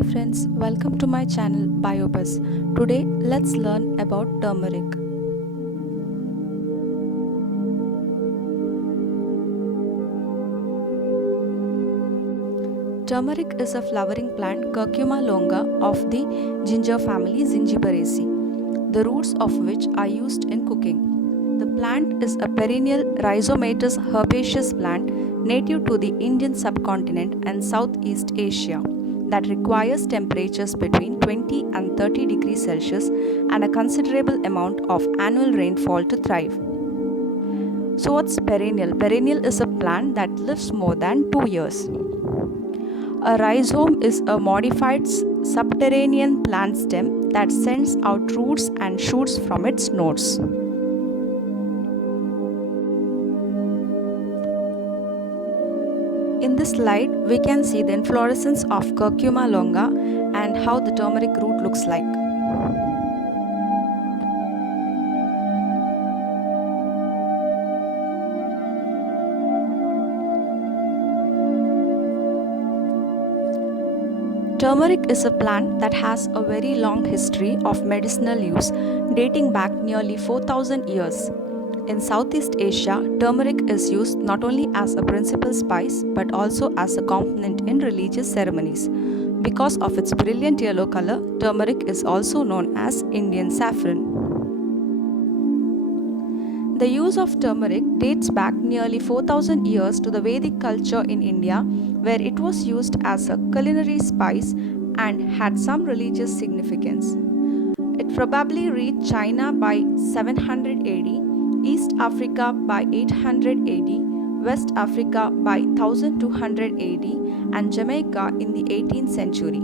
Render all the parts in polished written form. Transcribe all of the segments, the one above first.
Hi friends, welcome to my channel Biobus. Today let's learn about turmeric. Turmeric is a flowering plant Curcuma longa of the ginger family Zingiberaceae, the roots of which are used in cooking. The plant is a perennial rhizomatous herbaceous plant native to the Indian subcontinent and Southeast Asia that requires temperatures between 20 and 30 degrees Celsius and a considerable amount of annual rainfall to thrive. So, what's perennial? Perennial is a plant that lives more than 2 years. A rhizome is a modified subterranean plant stem that sends out roots and shoots from its nodes. In this slide, we can see the inflorescence of Curcuma longa and how the turmeric root looks like. Turmeric is a plant that has a very long history of medicinal use dating back nearly 4,000 years. In Southeast Asia, turmeric is used not only as a principal spice but also as a component in religious ceremonies. Because of its brilliant yellow color, turmeric is also known as Indian saffron. The use of turmeric dates back nearly 4,000 years to the Vedic culture in India, where it was used as a culinary spice and had some religious significance. It probably reached China by 700 AD, East Africa by 800 AD, West Africa by 1200 AD, and Jamaica in the 18th century.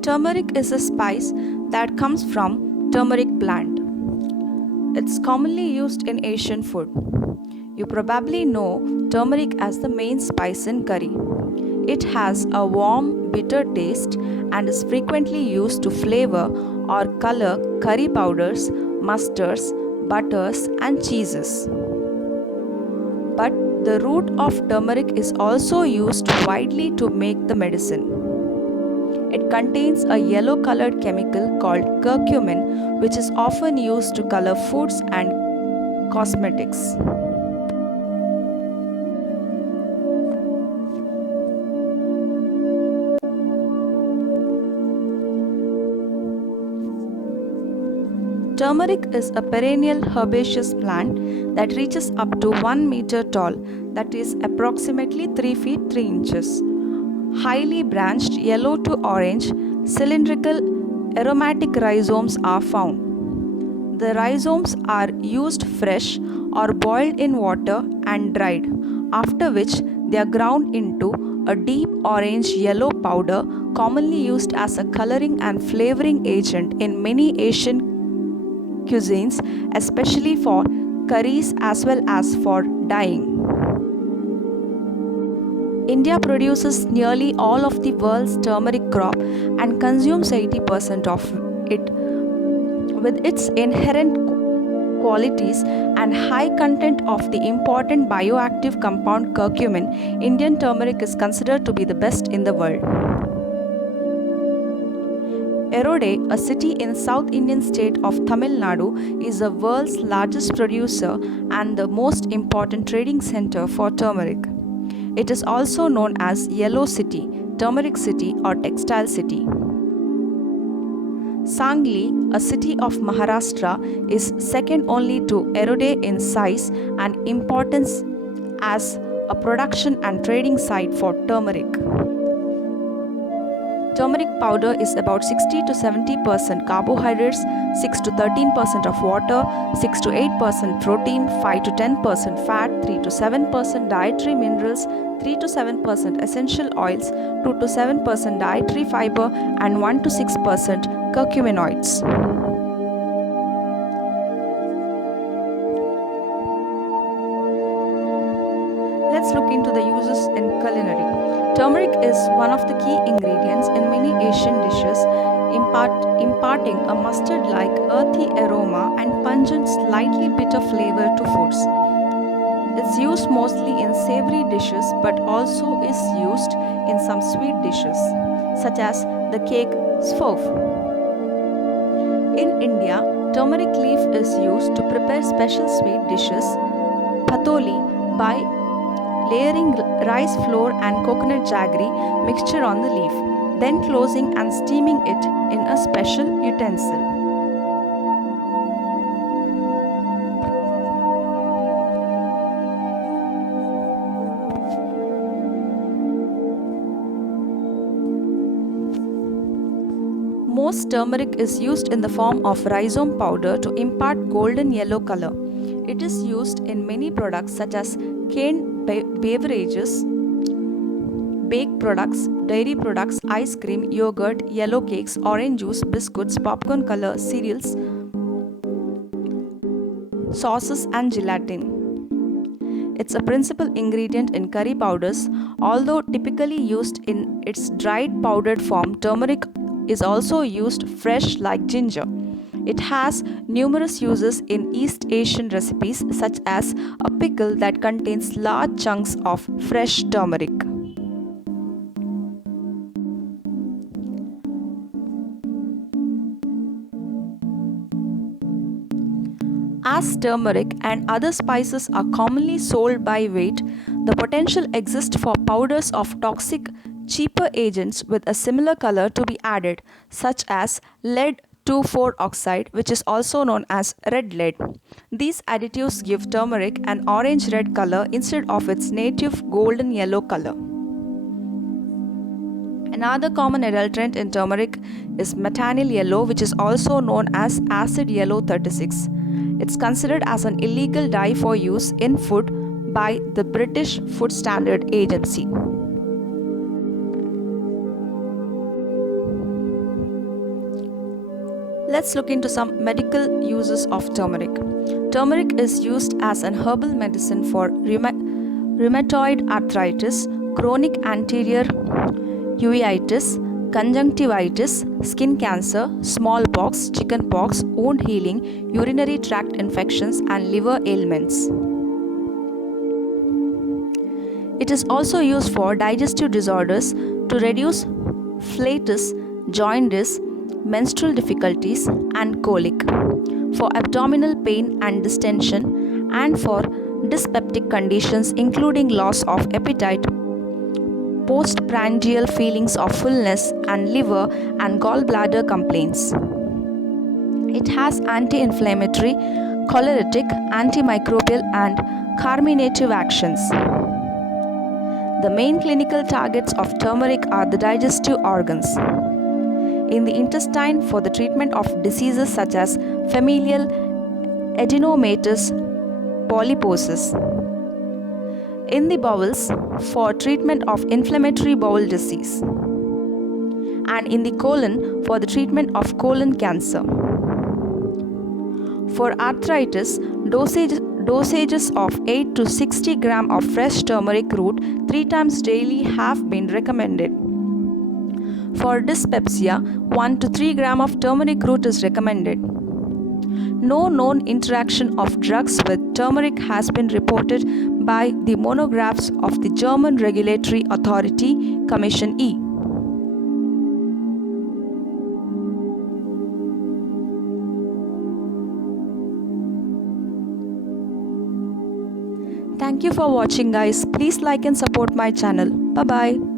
Turmeric is a spice that comes from turmeric plant. It's commonly used in Asian food. You probably know turmeric as the main spice in curry. It has a warm, bitter taste and is frequently used to flavor or color curry powders, mustards, butters, and cheeses. But the root of turmeric is also used widely to make the medicine. It contains a yellow colored chemical called curcumin, which is often used to color foods and cosmetics. Turmeric is a perennial herbaceous plant that reaches up to 1 meter tall, that is approximately 3 feet 3 inches. Highly branched yellow to orange cylindrical aromatic rhizomes are found. The rhizomes are used fresh or boiled in water and dried, after which they are ground into a deep orange yellow powder commonly used as a coloring and flavoring agent in many Asian cuisines, especially for curries as well as for dyeing. India produces nearly all of the world's turmeric crop and consumes 80% of it. With its inherent qualities and high content of the important bioactive compound curcumin, Indian turmeric is considered to be the best in the world. Erode, a city in South Indian state of Tamil Nadu, is the world's largest producer and the most important trading center for turmeric. It is also known as Yellow City, Turmeric City, or Textile City. Sangli, a city of Maharashtra, is second only to Erode in size and importance as a production and trading site for turmeric. Turmeric powder is about 60 to 70% carbohydrates, 6 to 13% of water, 6 to 8% protein, 5 to 10% fat, 3 to 7% dietary minerals, 3 to 7% essential oils, 2 to 7% dietary fiber, and 1 to 6% curcuminoids. Let's look into the uses in culinary. Turmeric is one of the key ingredients in many Asian dishes, imparting a mustard-like earthy aroma and pungent, slightly bitter flavor to foods. It's used mostly in savory dishes but also is used in some sweet dishes such as the cake sphof. In India, turmeric leaf is used to prepare special sweet dishes, patholi, by layering rice flour and coconut jaggery mixture on the leaf, then closing and steaming it in a special utensil. Most turmeric is used in the form of rhizome powder to impart golden yellow color. It is used in many products such as canned beverages, baked products, dairy products, ice cream, yogurt, yellow cakes, orange juice, biscuits, popcorn color, cereals, sauces, and gelatin. It's a principal ingredient in curry powders. Although typically used in its dried powdered form, turmeric is also used fresh like ginger. It has numerous uses in East Asian recipes such as a pickle that contains large chunks of fresh turmeric. As turmeric and other spices are commonly sold by weight, the potential exists for powders of toxic, cheaper agents with a similar color to be added, such as lead 2,4 oxide, which is also known as red lead. These additives give turmeric an orange red color instead of its native golden yellow color. Another common adulterant in turmeric is metanyl yellow, which is also known as acid yellow 36. It's considered as an illegal dye for use in food by the British Food Standard Agency. Let's look into some medical uses of turmeric. Turmeric is used as an herbal medicine for rheumatoid arthritis, chronic anterior uveitis, conjunctivitis, skin cancer, smallpox, chickenpox, wound healing, urinary tract infections, and liver ailments. It is also used for digestive disorders to reduce flatus, jaundice, menstrual difficulties, and colic, for abdominal pain and distension, and for dyspeptic conditions including loss of appetite, postprandial feelings of fullness, and liver and gallbladder complaints. It has anti-inflammatory, choleretic, antimicrobial, and carminative actions. The main clinical targets of turmeric are the digestive organs, in the intestine for the treatment of diseases such as familial adenomatous polyposis, in the bowels for treatment of inflammatory bowel disease, and in the colon for the treatment of colon cancer. For arthritis, dosages of 8 to 60 gram of fresh turmeric root 3 times daily have been recommended. For dyspepsia, 1 to 3 gram of turmeric root is recommended. No known interaction of drugs with turmeric has been reported by the monographs of the German Regulatory Authority, Commission E. Thank you for watching, guys. Please like and support my channel. Bye bye.